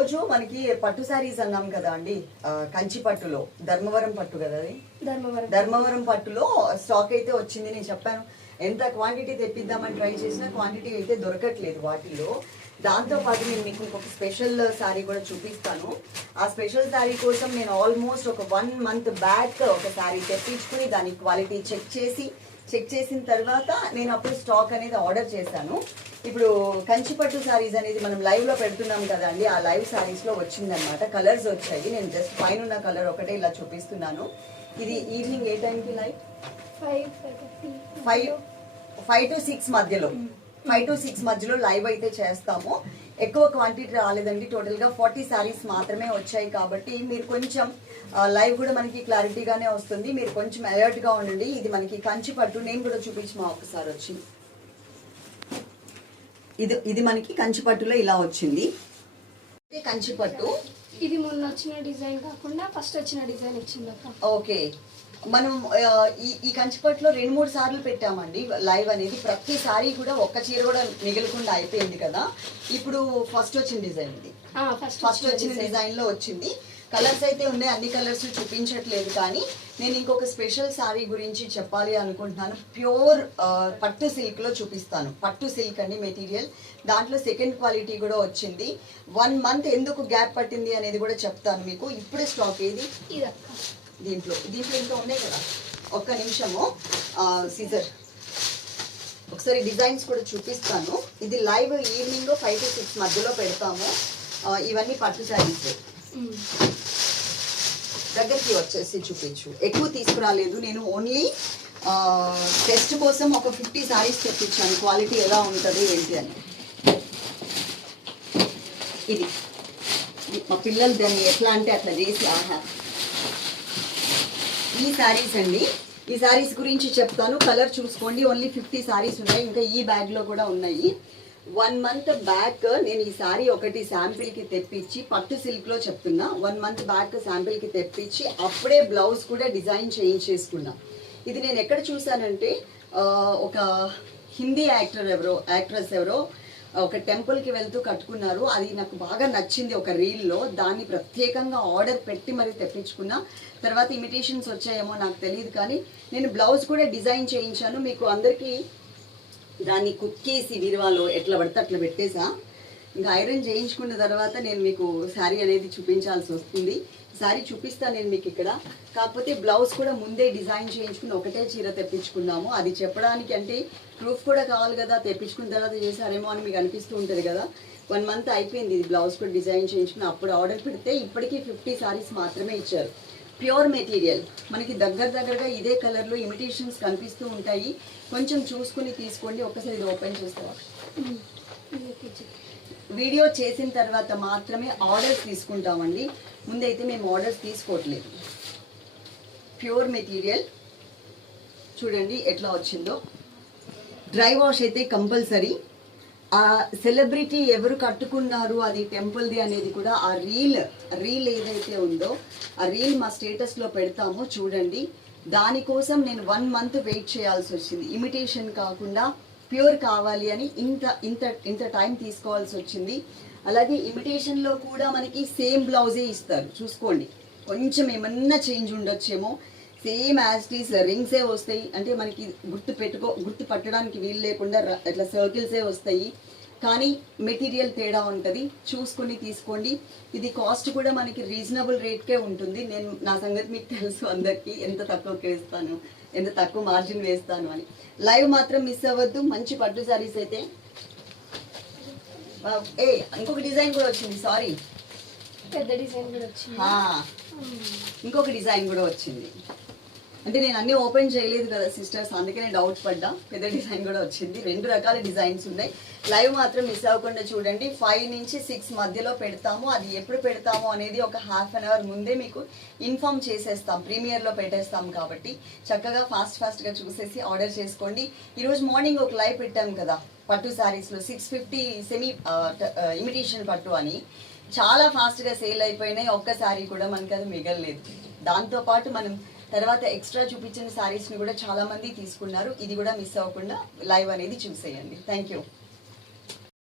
రోజు మనకి పట్టు శారీస్ అన్నాం కదా అండి కంచి పట్టులో ధర్మవరం పట్టు కదా అది? ధర్మవరం. ధర్మవరం పట్టులో స్టాక్ అయితే వచ్చింది నేను చెప్పాను. ఎంత క్వాంటిటీ తెప్పిద్దామని ట్రై చేసినా క్వాంటిటీ అయితే దొరకట్లేదు వాటిలో దాంతో పాటు నేను మీకు ఇంకొక స్పెషల్ శారీ కూడా చూపిస్తాను. ఆ స్పెషల్ శారీ కోసం నేను ఆల్మోస్ట్ ఒక వన్ మంత్ బ్యాక్ ఒక శారీ తెప్పించుకుని దాని క్వాలిటీ చెక్ చేసి చెక్ చేసిన తర్వాత నేను అప్పుడు స్టాక్ అనేది ఆర్డర్ చేశాను. ఇప్పుడు కంచిపట్టు శారీస్ అనేది మనం లైవ్లో పెడుతున్నాం కదా అండి ఆ లైవ్ శారీస్లో వచ్చిందనమాట కలర్స్ వచ్చాయి. నేను జస్ట్ పైన ఉన్న కలర్ ఒకటే ఇలా చూపిస్తున్నాను. ఇది ఈవినింగ్ ఏ టైంకి live five five to six మధ్యలో. ఫైవ్ టు సిక్స్ మధ్యలో లైవ్ అయితే చేస్తాము. ఎక్కువ క్వాంటిటీ రాలేదండి. టోటల్గా ఫార్టీ శారీస్ మాత్రమే వచ్చాయి కాబట్టి మీరు కొంచెం లైవ్ కూడా మనకి క్లారిటీగానే వస్తుంది. మీరు కొంచెం అలర్ట్గా ఉండండి. ఇది మనకి కంచి పట్టు. నేను కూడా చూపించమా ఒకసారి వచ్చి ఇది ఇది మనకి కంచి పట్టులో ఇలా వచ్చింది. ఇది కంచి పట్టు ఇది మొన్న వచ్చిన డిజైన్ కాకుండా ఫస్ట్ వచ్చిన డిజైన్ వచ్చింది ఓకే. మనం ఈ ఈ కంచిపట్లో రెండు మూడు సార్లు పెట్టామండి. లైవ్ అనేది ప్రతిసారి కూడా ఒక్క చీర కూడా మిగలకుండా అయిపోయింది కదా. ఇప్పుడు ఫస్ట్ వచ్చిన డిజైన్ ఇది. ఫస్ట్ ఫస్ట్ వచ్చిన డిజైన్. లో వచ్చింది. కలర్స్ అయితే ఉన్నాయి అన్ని కలర్స్ చూపించట్లేదు కానీ నేను ఇంకొక స్పెషల్ సారీ గురించి చెప్పాలి అనుకుంటున్నాను. ప్యూర్ పట్టు సిల్క్లో చూపిస్తాను. పట్టు సిల్క్ అండి మెటీరియల్. దాంట్లో సెకండ్ క్వాలిటీ కూడా వచ్చింది. వన్ మంత్ ఎందుకు గ్యాప్ పట్టింది అనేది కూడా చెప్తాను మీకు. ఇప్పుడే స్టాక్ ఏది? దీంట్లో. దీంట్లో ఇంకా ఉన్నాయి కదా. ఒక్క నిమిషము. సీజర్ ఒకసారి డిజైన్స్ కూడా చూపిస్తాను. ఇది live evening five to six మధ్యలో పెడతాము. ఇవన్నీ పట్టు శారీస్. దగ్గరికి వచ్చేసి చూపించు. ఎక్కువ తీసుకురాలేదు నేను ఓన్లీ టెస్ట్ కోసం ఒక ఫిఫ్టీ సారీస్ తెప్పించాను. క్వాలిటీ ఎలా ఉంటుంది ఏంటి అని. ఇది. మా పిల్లలు దాన్ని ఎట్లా అంటే అట్లా చేసి ఆహా. ఈ శారీస్ అండి. ఈ శారీస్ గురించి చెప్తాను. కలర్ చూసుకోండి. ఓన్లీ ఫిఫ్టీ శారీస్ ఉన్నాయి. ఇంకా ఈ బ్యాగ్లో కూడా ఉన్నాయి. వన్ మంత్ బ్యాక్ నేను ఈ శారీ ఒకటి శాంపిల్కి తెప్పించి పట్టు సిల్క్లో చెప్తున్నా. వన్ మంత్ బ్యాక్ శాంపిల్కి తెప్పించి అప్పుడే బ్లౌజ్ కూడా డిజైన్ చేయించేసుకున్నా ఇది నేను ఎక్కడ చూసానంటే ఒక హిందీ యాక్టర్ ఎవరో యాక్ట్రెస్ ఎవరో ఒక టెంపుల్కి వెళ్తూ కట్టుకున్నారు. అది నాకు బాగా నచ్చింది ఒక రీల్లో దాన్ని ప్రత్యేకంగా ఆర్డర్ పెట్టి మరి తెప్పించుకున్నా. తర్వాత ఇమిటేషన్స్ వచ్చాయేమో నాకు తెలియదు కానీ నేను బ్లౌజ్ కూడా డిజైన్ చేయించాను. మీకు అందరికీ దాన్ని కుక్కేసి విరువాలో ఎట్లా పడితే అట్లా పెట్టేసా. ఇంకా ఐరన్ చేయించుకున్న తర్వాత నేను మీకు శారీ అనేది చూపించాల్సి వస్తుంది. శారీ చూపిస్తాను నేను మీకు ఇక్కడ. కాకపోతే బ్లౌజ్ కూడా ముందే డిజైన్ చేయించుకుని ఒకటే చీర తెప్పించుకున్నాము అది చెప్పడానికి అంటే ప్రూఫ్ కూడా కావాలి కదా. తెప్పించుకున్న తర్వాత చేశారేమో అని మీకు అనిపిస్తూ ఉంటుంది కదా. వన్ మంత్ అయిపోయింది ఇది బ్లౌజ్ కూడా డిజైన్ చేయించుకుని అప్పుడు ఆర్డర్ పెడితే ఇప్పటికీ ఫిఫ్టీ శారీస్ మాత్రమే ఇచ్చారు. Pure material. మనకి దగ్గర దగ్గరగా ఇదే కలర్లో ఇమిటేషన్స్ కనిపిస్తూ ఉంటాయి. కొంచెం చూసుకుని తీసుకోండి. ఒకసారి ఇది ఓపెన్ చేస్తావా? వీడియో చేసిన తర్వాత మాత్రమే ఆర్డర్స్ తీసుకుంటామండి. ముందైతే మేము ఆర్డర్స్ తీసుకోవట్లేదు. Pure material. చూడండి ఎట్లా వచ్చిందో. డ్రై వాష్ అయితే కంపల్సరీ. ఆ సెలబ్రిటీ ఎవరు కట్టుకున్నారు అది టెంపుల్ది అనేది కూడా ఆ రీల్ రీల్ ఏదైతే ఉందో ఆ రీల్ మా స్టేటస్లో పెడతామో చూడండి. దానికోసం నేను వన్ మంత్ వెయిట్ చేయాల్సి వచ్చింది. ఇమిటేషన్ కాకుండా ప్యూర్ కావాలి అని ఇంత ఇంత ఇంత టైం తీసుకోవాల్సి వచ్చింది. అలాగే ఇమిటేషన్లో కూడా మనకి సేమ్ బ్లౌజే ఇస్తారు. చూసుకోండి. కొంచెం ఏమన్నా చేంజ్ ఉండొచ్చేమో. సేమ్ యాజ్టీస్ రింగ్సే వస్తాయి. అంటే మనకి గుర్తు పెట్టుకో గుర్తు పట్టడానికి వీలు లేకుండా ఇట్లా సర్కిల్సే వస్తాయి. కానీ మెటీరియల్ తేడా ఉంటుంది. చూసుకొని తీసుకోండి. ఇది కాస్ట్ కూడా మనకి రీజనబుల్ రేట్కే ఉంటుంది. నేను నా సంగతి మీకు తెలుసు అందరికీ. ఎంత తక్కువకి వేస్తాను ఎంత తక్కువ మార్జిన్ వేస్తాను అని. లైవ్ మాత్రం మిస్ అవ్వద్దు. మంచి పట్టు సారీస్ అయితే. ఏ ఇంకొక డిజైన్ కూడా వచ్చింది. సారీ. పెద్ద డిజైన్ కూడా వచ్చింది. ఇంకొక డిజైన్ కూడా వచ్చింది. అంటే నేను అన్ని ఓపెన్ చేయలేదు కదా సిస్టర్స్. అందుకనే డౌట్ పడ్డా. పెద్ద డిజైన్ కూడా వచ్చింది. రెండు రకాల డిజైన్స్ ఉన్నాయి. లైవ్ మాత్రం మిస్ అవ్వకుండా చూడండి. ఫైవ్ నుంచి సిక్స్ మధ్యలో పెడతాము. అది ఎప్పుడు పెడతాము అనేది ఒక హాఫ్ అన్ అవర్ ముందే మీకు ఇన్ఫామ్ చేసేస్తాం. ప్రీమియర్లో పెట్టేస్తాం కాబట్టి. చక్కగా ఫాస్ట్ ఫాస్ట్గా చూసేసి ఆర్డర్ చేసుకోండి. ఈరోజు మార్నింగ్ ఒక లైవ్ పెట్టాం కదా. పట్టు శారీస్లో సిక్స్ ఫిఫ్టీ సెమీ ఇమిటేషన్ పట్టు అని. చాలా ఫాస్ట్గా సేల్ అయిపోయినాయి. ఒక్క శారీ కూడా మనకి అది మిగలలేదు. దాంతోపాటు మనం తర్వాత ఎక్స్ట్రా చూపించిన శారీస్ని కూడా చాలామంది తీసుకున్నారు. ఇది కూడా మిస్ అవ్వకుండా లైవ్ అనేది చూసేయండి. Thank you